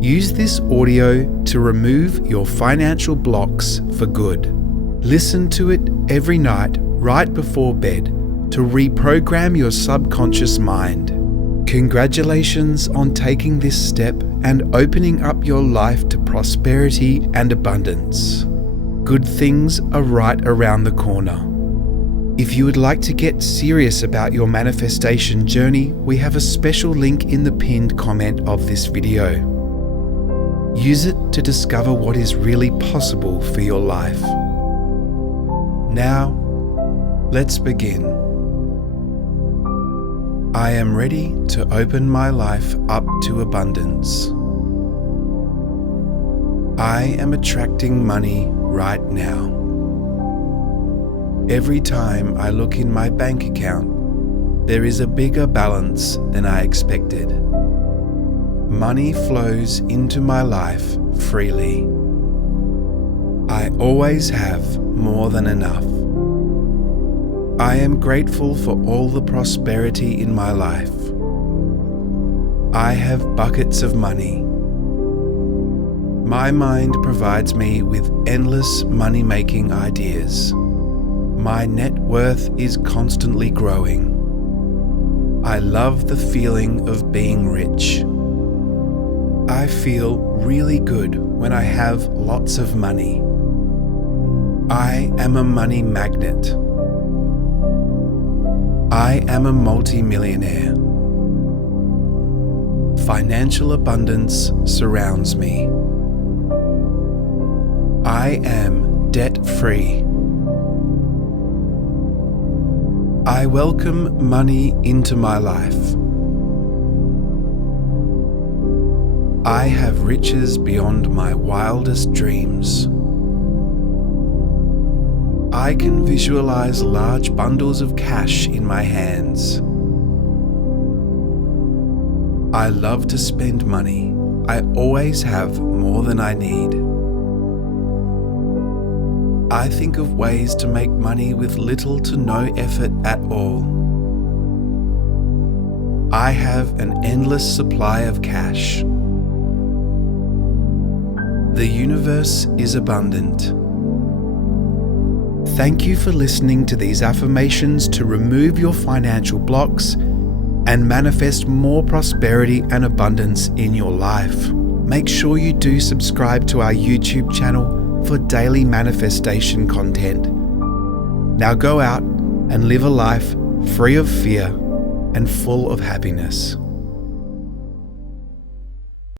Use this audio to remove your financial blocks for good. Listen to it every night right before bed to reprogram your subconscious mind. Congratulations on taking this step and opening up your life to prosperity and abundance. Good things are right around the corner. If you would like to get serious about your manifestation journey, we have a special link in the pinned comment of this video. Use it to discover what is really possible for your life. Now, let's begin. I am ready to open my life up to abundance. I am attracting money right now. Every time I look in my bank account, there is a bigger balance than I expected. Money flows into my life freely. I always have more than enough. I am grateful for all the prosperity in my life. I have buckets of money. My mind provides me with endless money-making ideas. My net worth is constantly growing. I love the feeling of being rich. I feel really good when I have lots of money. I am a money magnet. I am a multi-millionaire. Financial abundance surrounds me. I am debt-free. I welcome money into my life. I have riches beyond my wildest dreams. I can visualize large bundles of cash in my hands. I love to spend money. I always have more than I need. I think of ways to make money with little to no effort at all. I have an endless supply of cash. The universe is abundant. Thank you for listening to these affirmations to remove your financial blocks and manifest more prosperity and abundance in your life. Make sure you do subscribe to our YouTube channel for daily manifestation content. Now go out and live a life free of fear and full of happiness.